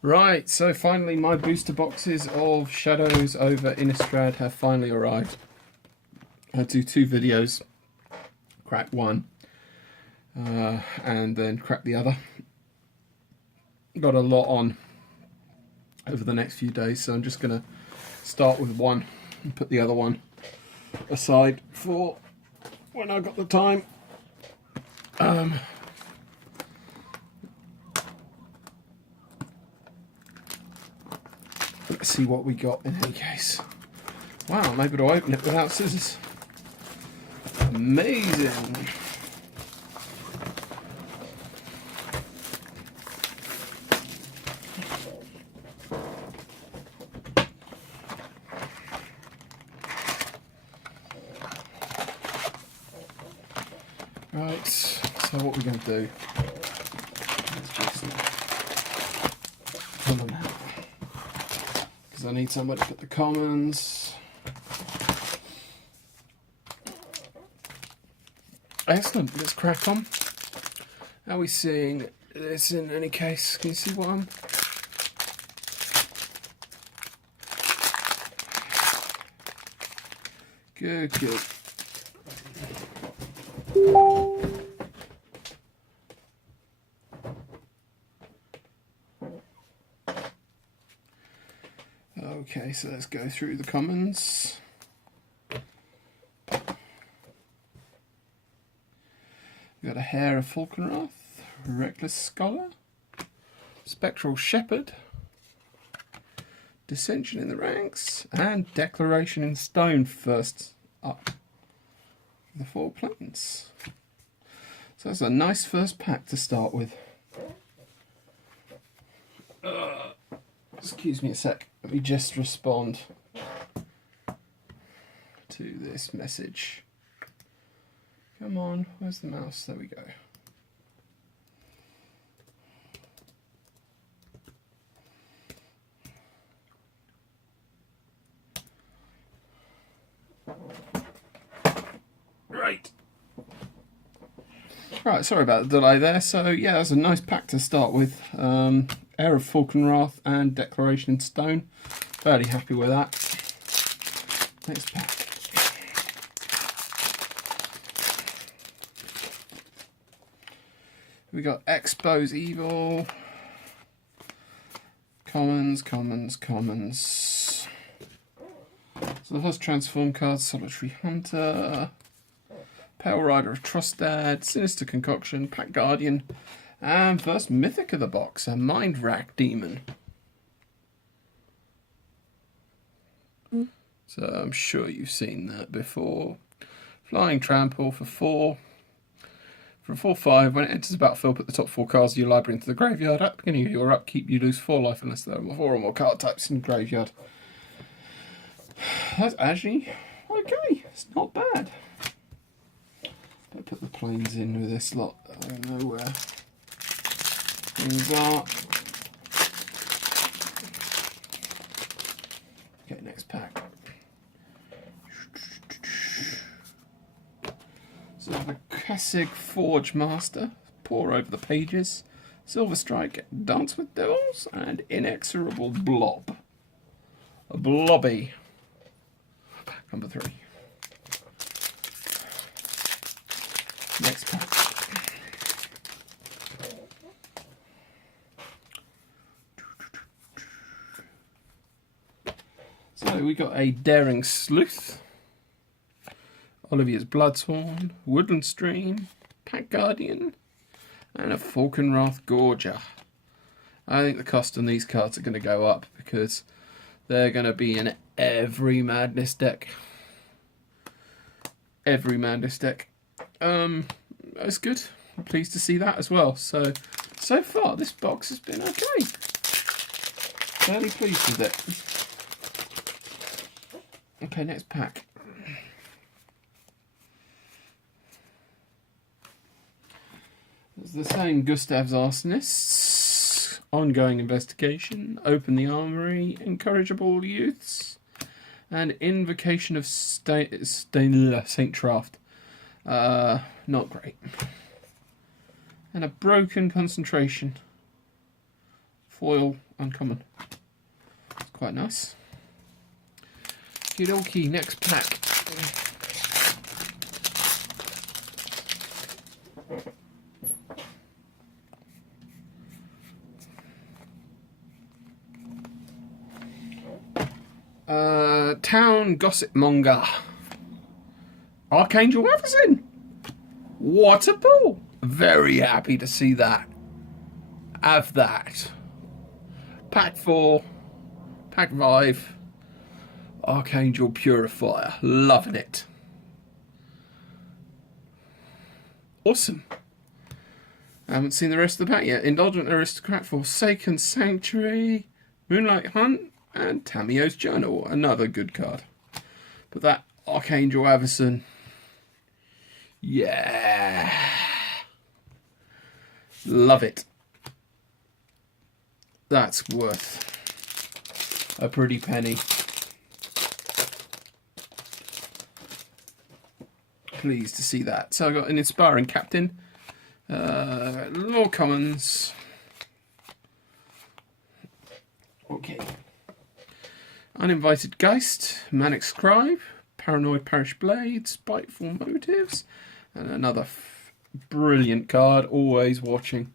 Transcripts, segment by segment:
Right, so finally my booster boxes of Shadows over Innistrad have finally arrived. I'll do 2 videos, crack one, and then crack the other. Got a lot on over the next few days, so I'm just going to start with one and put the other one aside for when I've got the time. Let's see what we got in any case. Wow, I'm able to open it without scissors. Amazing. Right, so what we're going to do is just pull them out, because I need somebody to put the commons. Excellent, let's crack on. How are we seeing this in any case? Can you see what I'm... Good, good. Okay, so let's go through the commons. We've got a Hair of Falkenrath, Reckless Scholar, Spectral Shepherd, Dissension in the Ranks, and Declaration in Stone first up the 4 planes. So that's a nice first pack to start with. Excuse me a sec, let me just respond to this message. Come on, where's the mouse? There we go. Right, sorry about the delay there. So yeah, that's a nice pack to start with. Heir of Falkenrath and Declaration in Stone. Fairly happy with that. Next pack. We got Expose Evil. Commons, commons, commons. So the first transform card, Solitary Hunter. Pale Rider of Trostad, Sinister Concoction, Pack Guardian, and first Mythic of the box, a Mind Rack Demon. So I'm sure you've seen that before. Flying Trample for 4. For a 4/5, when it enters the battlefield, put the top 4 cards of your library into the graveyard. At the beginning of your upkeep, you lose 4 life unless there are 4 or more card types in the graveyard. That's actually okay, it's not bad. I put the planes in with this lot. I don't know where things are. Okay, next pack. So the Kessig Forge Master, Pour Over the Pages, Silver Strike, Dance with Devils, and Inexorable Blob. A blobby. Pack number 3. Next pack. So we got a Daring Sleuth, Olivia's Bloodsworn, Woodland Stream, Pack Guardian, and a Falkenrath Gorger. I think the cost on these cards are going to go up because they're going to be in every Madness deck. Every Madness deck. That's good. I'm pleased to see that as well. So far this box has been okay. Fairly pleased with it. Okay, next pack. It's the same Gustav's Arsonists, Ongoing Investigation, Open the Armory, Incorrigible Youths, and Invocation of Saint Traft. Not great. And a Broken Concentration foil uncommon. It's quite nice. Okie, next pack. Town Gossip Monger. Archangel Everson. What a pull. Very happy to see that. Have that. Pack 4. Pack 5. Archangel Purifier. Loving it. Awesome. I haven't seen the rest of the pack yet. Indulgent Aristocrat, Forsaken Sanctuary, Moonlight Hunt, and Tamiyo's Journal. Another good card. But that Archangel Avison. Yeah. Love it. That's worth a pretty penny. Pleased to see that. So I got an Inspiring Captain. Law Commons. Okay. Uninvited Geist, Manic Scribe, Paranoid Parish Blade, Spiteful Motives, and another brilliant card, always watching.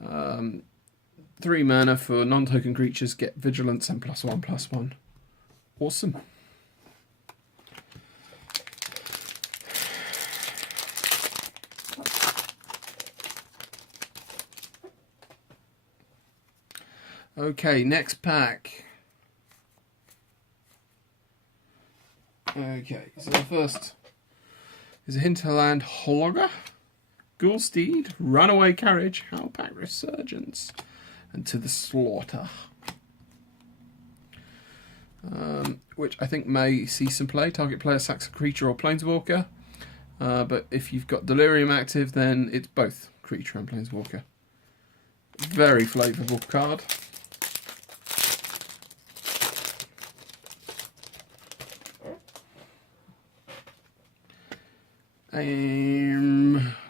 3 mana for non-token creatures, get Vigilance and +1/+1. Awesome. Okay, next pack. Okay, so the first is a Hinterland Holger, Ghoulsteed, Runaway Carriage, Howlpack Resurgence, and To the Slaughter. Which I think may see some play. Target player sacks a creature or planeswalker. But if you've got Delirium active, then it's both creature and planeswalker. Very flavourable card.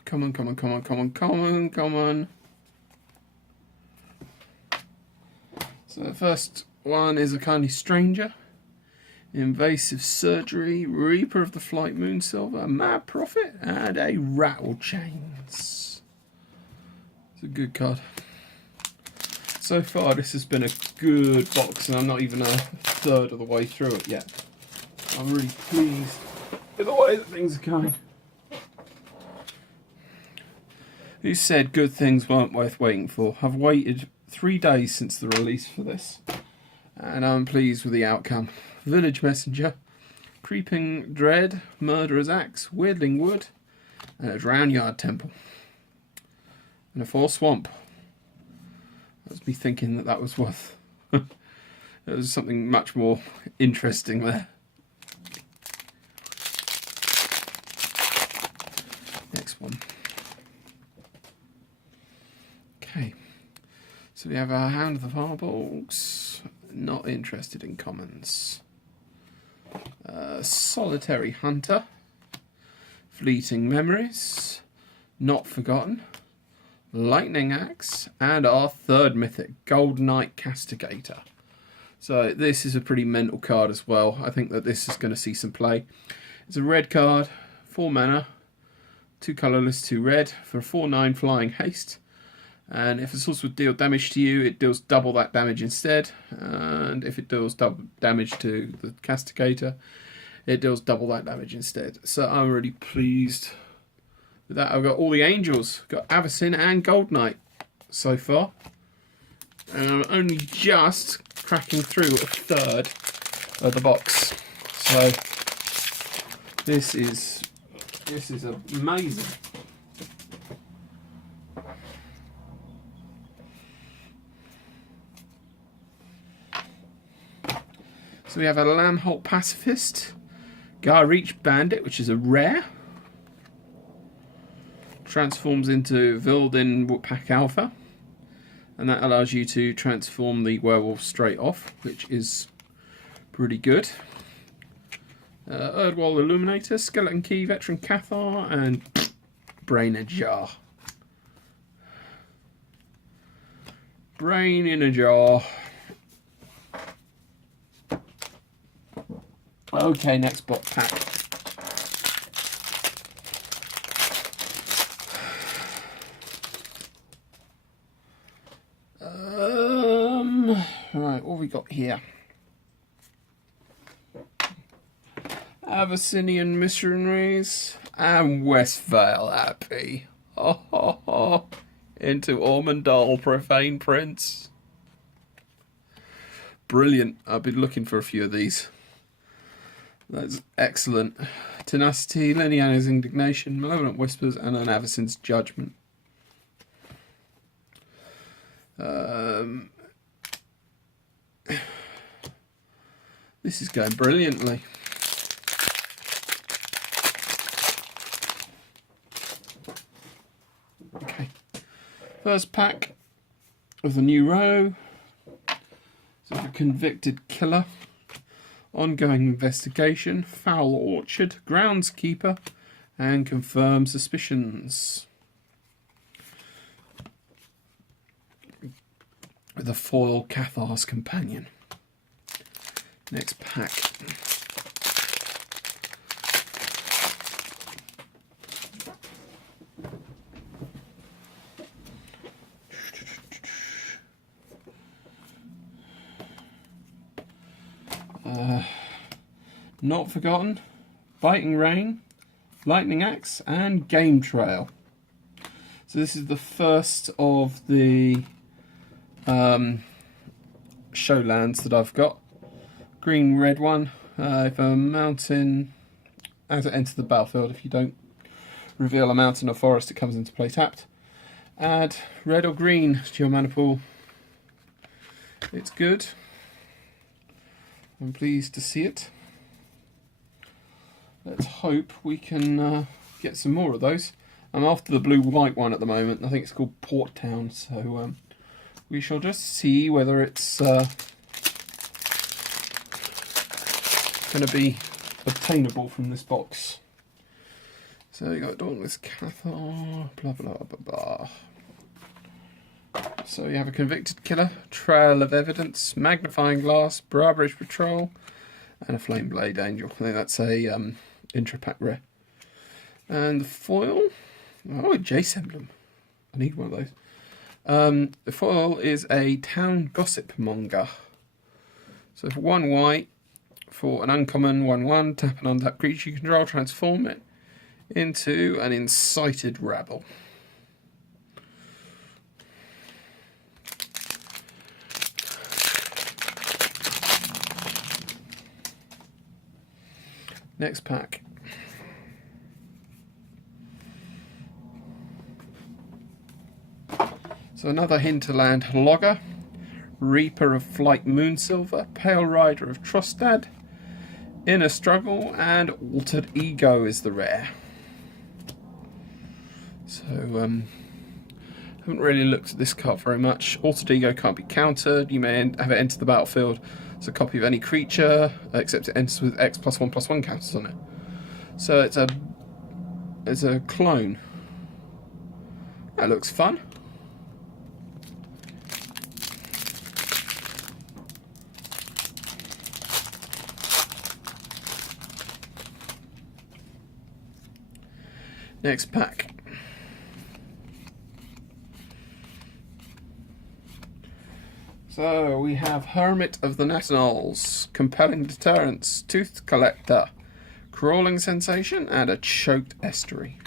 Come on. So the first one is a Kindly Stranger, Invasive Surgery, Reaper of the Flight Moonsilver, Mad Prophet, and a Rattle Chains. It's a good card. So far this has been a good box and I'm not even a third of the way through it yet. I'm really pleased with the way that things are going. Who said good things weren't worth waiting for? I've waited 3 days since the release for this, and I'm pleased with the outcome. Village Messenger, Creeping Dread, Murderer's Axe, Weirdling Wood, and a Drownyard Temple. And a 4 Swamp. That's me thinking that was worth... there was something much more interesting there. Next one. Okay, so we have our Hound of the Firebolgs, not interested in commons. Solitary Hunter, Fleeting Memories, Not Forgotten, Lightning Axe, and our third mythic, Gold Knight Castigator. So this is a pretty mental card as well. I think that this is going to see some play. It's a red card, 4 mana, 2 colourless, 2 red, for a 4/9 flying haste. And if a source would deal damage to you, it deals double that damage instead. And if it deals double damage to the Castigator, it deals double that damage instead. So I'm really pleased with that. I've got all the Angels, got Avacyn and Gold Knight so far. And I'm only just cracking through a third of the box. So this is amazing. So we have a Lambholt Pacifist, Garreach Bandit, which is a rare. Transforms into Vilden Woodpack Alpha. And that allows you to transform the werewolf straight off, which is pretty good. Erdwall Illuminator, Skeleton Key, Veteran Cathar, and Brain Jar. Brain in a jar. Okay, next box pack. Right, what have we got here? Abyssinian missionaries and Westvale Abbey. Oh, ho, ho. Into Ormondal Profane Prince. Brilliant. I've been looking for a few of these. That's excellent. Tenacity, Liniana's Indignation, Malevolent Whispers, and an Avacyn's Judgment. This is going brilliantly. Okay. First pack of the new row. So a Convicted Killer. Ongoing Investigation, Foul Orchard, Groundskeeper, and Confirm Suspicions. With a foil Cathar's Companion. Next pack. Not Forgotten, Biting Rain, Lightning Axe, and Game Trail. So this is the first of the show lands that I've got. Green red one. If a mountain, as it enters the battlefield, if you don't reveal a mountain or forest, it comes into play tapped. Add red or green to your mana pool. It's good. I'm pleased to see it. Let's hope we can get some more of those. I'm after the blue-white one at the moment. I think it's called Port Town. So we shall just see whether it's going to be obtainable from this box. So you got Dauntless Cathar, blah blah blah blah. So you have a Convicted Killer, Trail of Evidence, Magnifying Glass, Barbarish Patrol, and a Flame Blade Angel. I think that's a intra-pack rare. And the foil, oh, a Jace emblem. I need one of those. The foil is a Town Gossip Monger. So for 1 white, for an uncommon 1/1, tap an untapped creature you control, transform it into an Incited Rabble. Next pack. So another Hinterland Logger, Reaper of Flight Moonsilver, Pale Rider of Trostad, Inner Struggle, and Altered Ego is the rare. So haven't really looked at this card very much. Altered Ego can't be countered. You may have it enter the battlefield as a copy of any creature, except it enters with X+1/+1 counters on it. So it's a clone. That looks fun. Next pack. So we have Hermit of the Nationals, Compelling Deterrence, Tooth Collector, Crawling Sensation, and a Choked Estuary.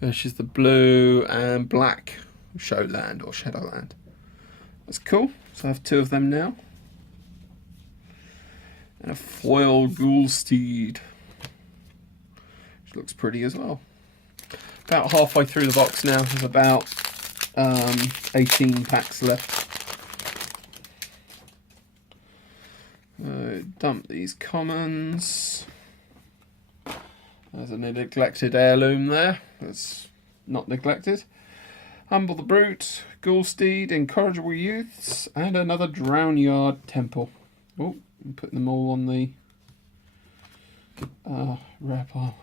This is the blue and black Showland or Shadowland. That's cool. So I have 2 of them now. And a foil Ghoulsteed, which looks pretty as well. About halfway through the box now. There's about 18 packs left. Dump these commons. There's a neglected heirloom there. That's not neglected. Humble the Brute, Ghoulsteed, Incorrigible Youths, and another Drownyard Temple. Oh, I'm putting them all on the rare pile.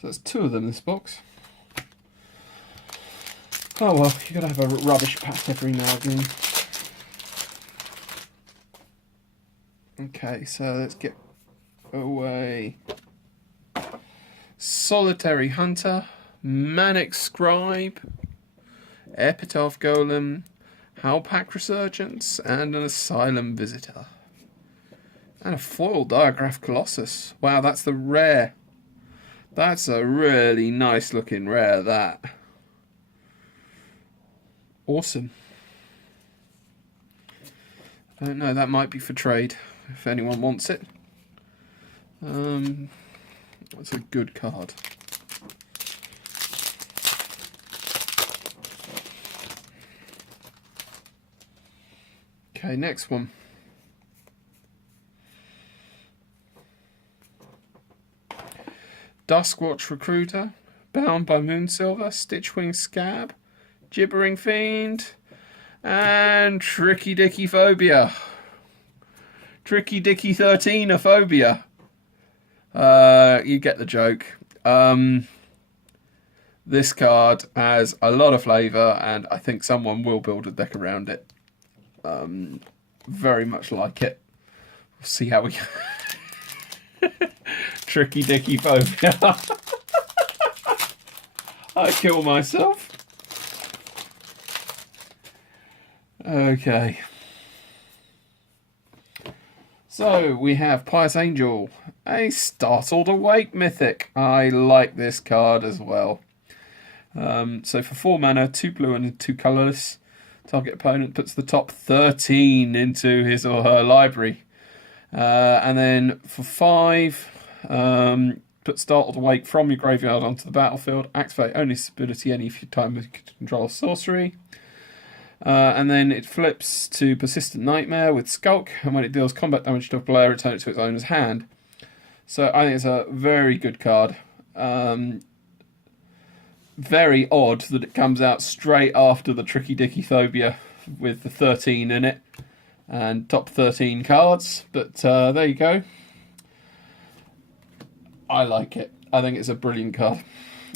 So that's 2 of them in this box. Oh well, you gotta have a rubbish pack every now and then. Okay, so let's get away. Solitary Hunter, Manic Scribe, Epitaph Golem, Howlpack Resurgence, and an Asylum Visitor. And a foil Diagraph Colossus. Wow, that's the rare. That's a really nice looking rare, that. Awesome. I don't know, that might be for trade, if anyone wants it. That's a good card. Okay, next one. Duskwatch Recruiter, Bound by Moonsilver, Stitchwing Scab, Gibbering Fiend, and Tricky Dicky Phobia. Tricky Dicky 13-ophobia. You get the joke. This card has a lot of flavour, and I think someone will build a deck around it. Very much like it. We'll see how we go. Tricky Dicky Phobia. I kill myself. Okay. So we have Pious Angel, a Startled Awake Mythic. I like this card as well. So for 4 mana, 2 blue and 2 colourless, target opponent puts the top 13 into his or her library. And then for 5, put Startled Awake from your graveyard onto the battlefield. Activate only this ability any time you control sorcery. And then it flips to Persistent Nightmare with Skulk, and when it deals combat damage to a player, return it to its owner's hand. So I think it's a very good card. Very odd that it comes out straight after the Tricky Dicky Phobia with the 13 in it, and top 13 cards, but there you go. I like it. I think it's a brilliant card.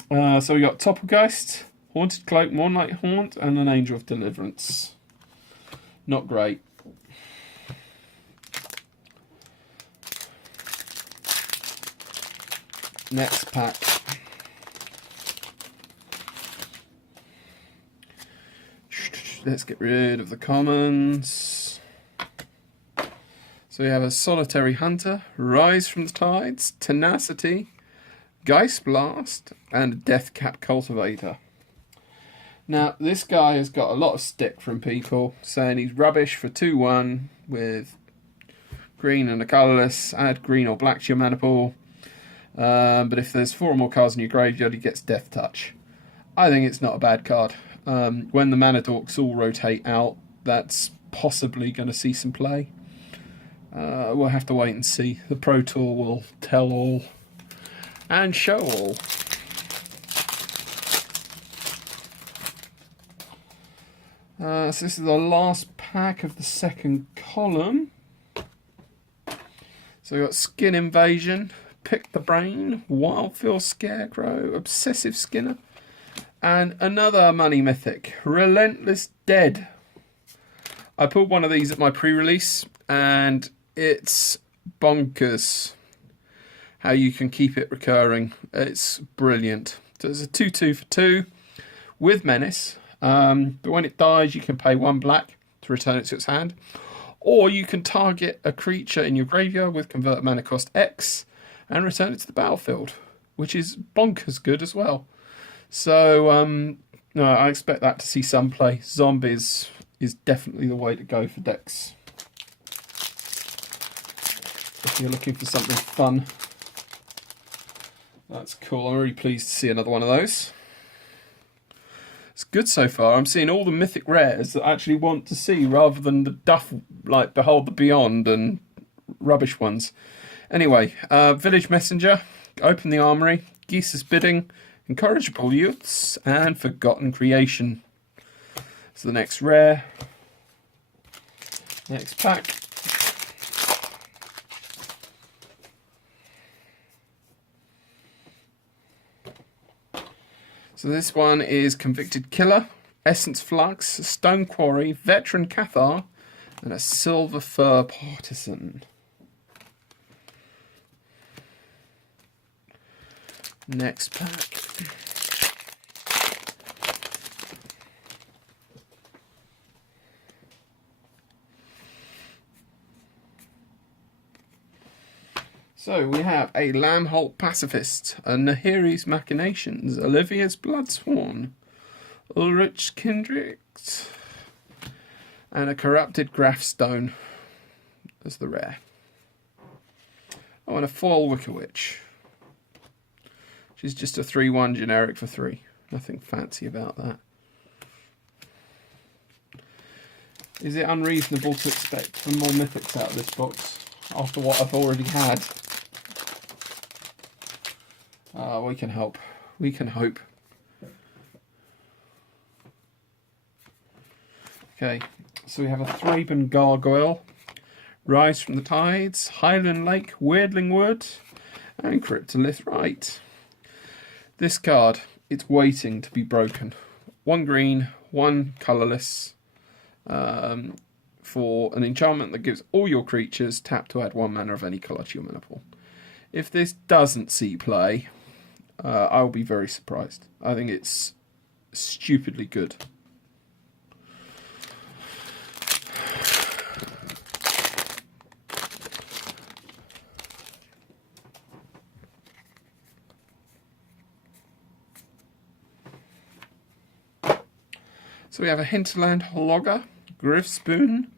So we got Topplegeist, Haunted Cloak, Moonlight Haunt, and an Angel of Deliverance. Not great. Next pack. Let's get rid of the commons. So we have a Solitary Hunter, Rise from the Tides, Tenacity, Geist Blast, and a Deathcap Cultivator. Now, this guy has got a lot of stick from people saying he's rubbish for 2-1 with green and a colourless. Add green or black to your mana pool. But if there's 4 or more cards in your graveyard, he gets Death Touch. I think it's not a bad card. When the mana dorks all rotate out, that's possibly going to see some play. We'll have to wait and see. The Pro Tour will tell all and show all. So this is the last pack of the second column. So we've got Skin Invasion, Pick the Brain, Wildfield Scarecrow, Obsessive Skinner, and another money mythic, Relentless Dead. I pulled one of these at my pre-release, and it's bonkers how you can keep it recurring. It's brilliant. So it's a 2/2 for 2 with Menace. But when it dies, you can pay 1 black to return it to its hand. Or you can target a creature in your graveyard with convert mana cost X and return it to the battlefield, which is bonkers good as well. So no, I expect that to see some play. Zombies is definitely the way to go for decks. If you're looking for something fun. That's cool. I'm really pleased to see another one of those. It's good so far. I'm seeing all the mythic rares that I actually want to see rather than the duff like Behold the Beyond and rubbish ones. Anyway, Village Messenger, Open the Armory, Geese's Bidding, Incorrigible Youths, and Forgotten Creation. So the next rare. Next pack. So this one is Convicted Killer, Essence Flux, a Stone Quarry, Veteran Cathar, and a Silver Fur Partisan. Next pack. So we have a Lambholt Pacifist, a Nahiri's Machinations, Olivia's Bloodsworn, Ulrich Kindred, and a Corrupted Grafstone as the rare. Oh, and a foil Wicker Witch. She's just a 3/1 generic for 3. Nothing fancy about that. Is it unreasonable to expect some more mythics out of this box after what I've already had? We can help. We can hope. Okay, so we have a Thraben Gargoyle, Rise from the Tides, Highland Lake, Weirdling Wood, and Cryptolith Rite. This card, it's waiting to be broken. 1 green, 1 colourless, for an enchantment that gives all your creatures tap to add 1 mana of any colour to your mana pool. If this doesn't see play, I'll be very surprised. I think it's stupidly good. So we have a Hinterland Logger, Griffspoon,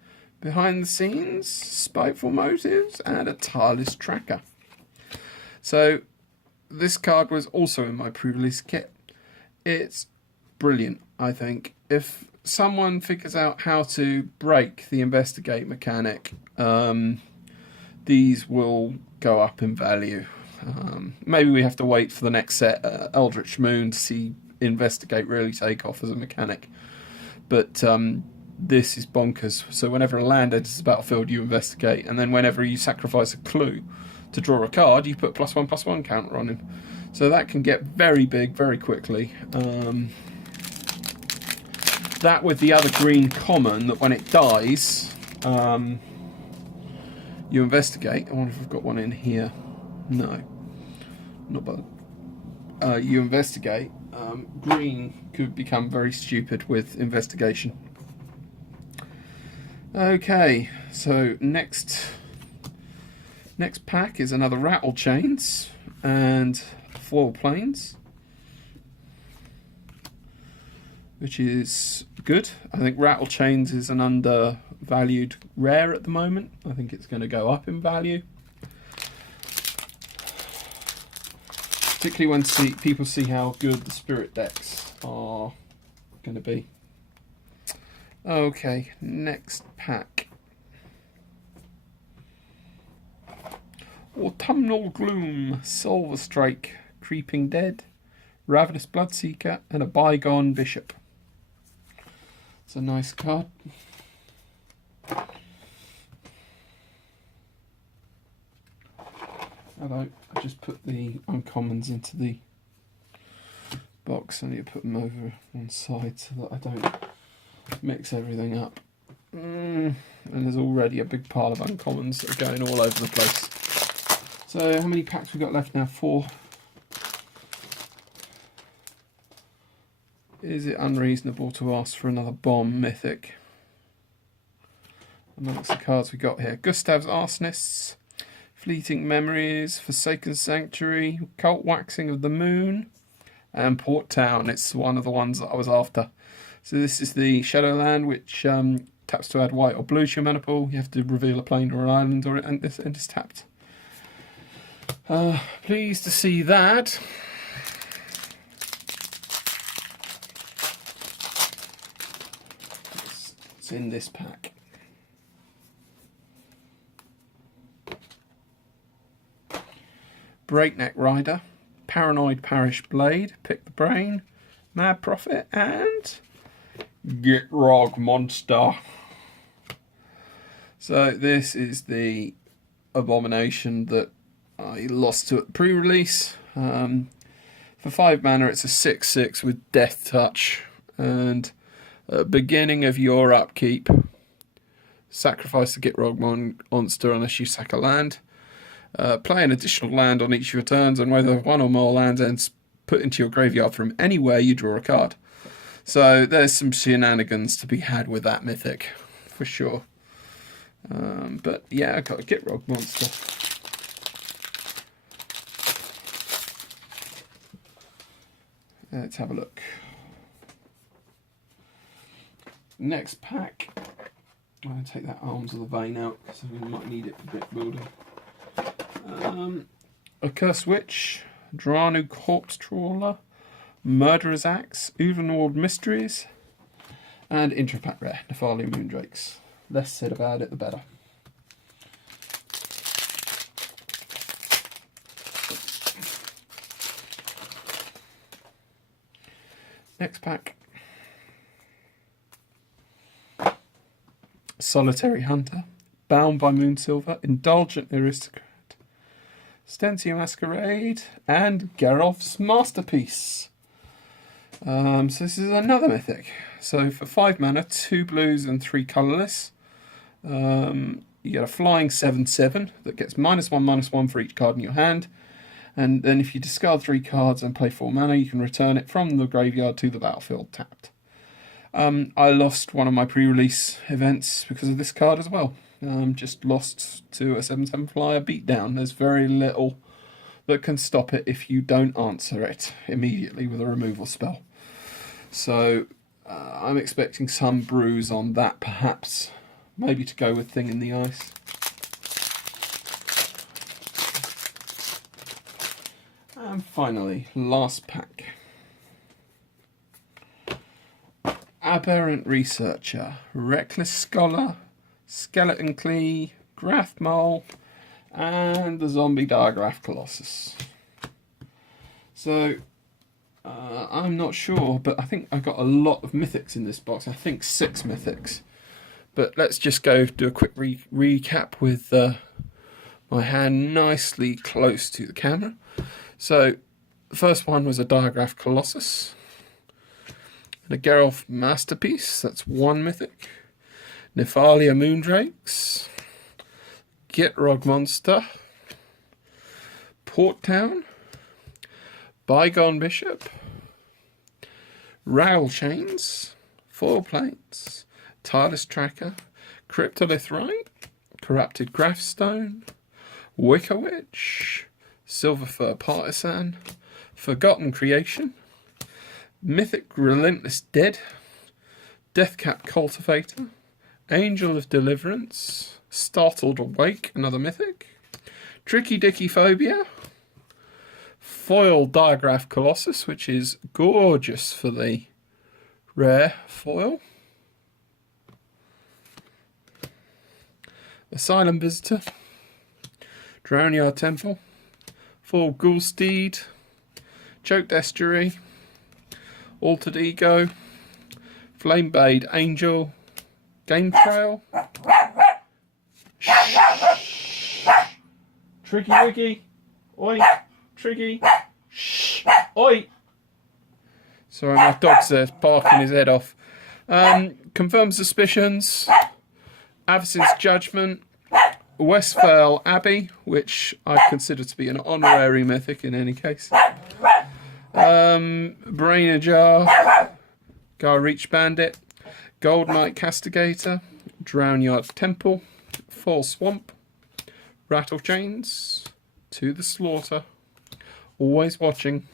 Behind the Scenes, Spiteful Motives, and a Tireless Tracker. So this card was also in my pre-release kit. It's brilliant, I think. If someone figures out how to break the Investigate mechanic, these will go up in value. Maybe we have to wait for the next set, Eldritch Moon, to see Investigate really take off as a mechanic. But this is bonkers. So whenever a land enters the battlefield, you investigate, and then whenever you sacrifice a clue to draw a card, you put +1/+1 counter on him. So that can get very big very quickly. That with the other green common, that when it dies, you investigate. I wonder if I've got one in here. No, not bad. You investigate. Green could become very stupid with investigation. Okay, so next pack is another Rattle Chains and Foil Plains, which is good. I think Rattle Chains is an undervalued rare at the moment. I think it's going to go up in value, particularly when people see how good the Spirit decks are going to be. Okay, next pack. Autumnal Gloom, Silver Strike, Creeping Dead, Ravenous Bloodseeker, and a Bygone Bishop. It's a nice card. Although I just put the uncommons into the box, I need to put them over one side so that I don't mix everything up. And there's already a big pile of uncommons that are going all over the place. So how many packs we got left now? 4. Is it unreasonable to ask for another bomb mythic amongst the cards we got here? Gustav's Arsonists, Fleeting Memories, Forsaken Sanctuary, Cult Waxing of the Moon, and Port Town. It's one of the ones that I was after. So this is the Shadowland, which taps to add white or blue to your mana pool. You have to reveal a plane or an island, and it's tapped. Pleased to see that. It's in this pack. Breakneck Rider, Paranoid Parish Blade, Pick the Brain, Mad Prophet, and Get Rog Monster. So this is the abomination that I lost to at pre-release. For 5 mana, it's a 6/6 with Death Touch, and Beginning of your upkeep. Sacrifice the Gitrog monster unless you sack a land. Play an additional land on each of your turns, and whether one or more land ends put into your graveyard from anywhere, you draw a card. So there's some shenanigans to be had with that mythic, for sure. But yeah, I got a Gitrog monster. Let's have a look. Next pack. I'm going to take that Arms of the Vein out because we might need it for deck building. A Curse Witch, Dranu Corpse Trawler, Murderer's Axe, Uvenwald Mysteries, and Intrapack Rare, Nephalia Moondrakes. Less said about it, the better. Next pack. Solitary Hunter, Bound by Moonsilver, Indulgent Aristocrat, Stentia Masquerade, and Geralf's Masterpiece. So this is another mythic. So for 5 mana, 2 blues and 3 colourless, you get a flying 7/7 that gets -1/-1 for each card in your hand. And then if you discard 3 cards and play 4 mana, you can return it from the graveyard to the battlefield tapped. I lost one of my pre-release events because of this card as well. Just lost to a 7/7 flyer beatdown. There's very little that can stop it if you don't answer it immediately with a removal spell. So I'm expecting some bruise on that, perhaps. Maybe to go with Thing in the Ice. And finally, last pack. Aberrant Researcher, Reckless Scholar, Skeleton Klee, Graph Mole, and the Zombie Diagraph Colossus. So, I'm not sure, but I think I got a lot of mythics in this box. I think 6 mythics. But let's just go do a quick recap with my hand nicely close to the camera. So, the first one was a Diagraph Colossus. And a Geralf Masterpiece, that's 1 mythic. Nephalia Moondrakes. Gitrog Monster. Port Town. Bygone Bishop. Rail Chains. Foil Plates. Tireless Tracker. Cryptolith Rite. Corrupted Graphstone. Wicker Witch. Silver Fur Partisan. Forgotten Creation. Mythic Relentless Dead, Deathcap Cultivator, Angel of Deliverance, Startled Awake, another mythic, Tricky Dicky Phobia, Foil Diagraph Colossus, which is gorgeous for the rare foil, Asylum Visitor, Drownyard Temple, Full Ghoulsteed, Choked Estuary, Altered Ego, Flamebade Angel, Game Trail, Tricky Wiggy, oi, Tricky, oi. Sorry, my dog's there barking his head off. Confirmed Suspicions, Avacyn's Judgment, Westphal Abbey, which I consider to be an honorary mythic in any case. Brain Ajar, Garreach Bandit, Gold Knight Castigator, Drownyard Temple, Fall Swamp, Rattle Chains, To the Slaughter, Always Watching,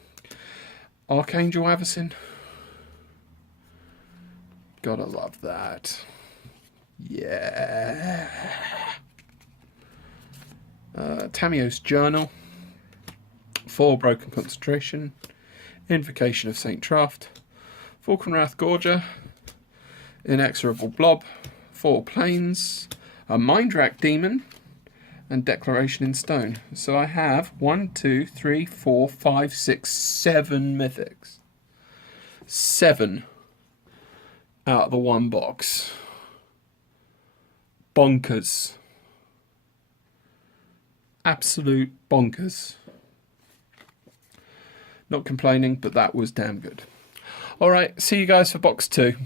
Archangel Avacyn. Gotta love that. Yeah. Tamiyo's Journal, For Broken Concentration, Invocation of Saint Traft, Falkenrath Gorger, Inexorable Blob, 4 Planes, a Mindrack Demon, and Declaration in Stone. So I have 1, 2, 3, 4, 5, 6, 7 mythics. 7 out of the 1 box. Bonkers. Absolute bonkers. Not complaining, but that was damn good. Alright, see you guys for box 2.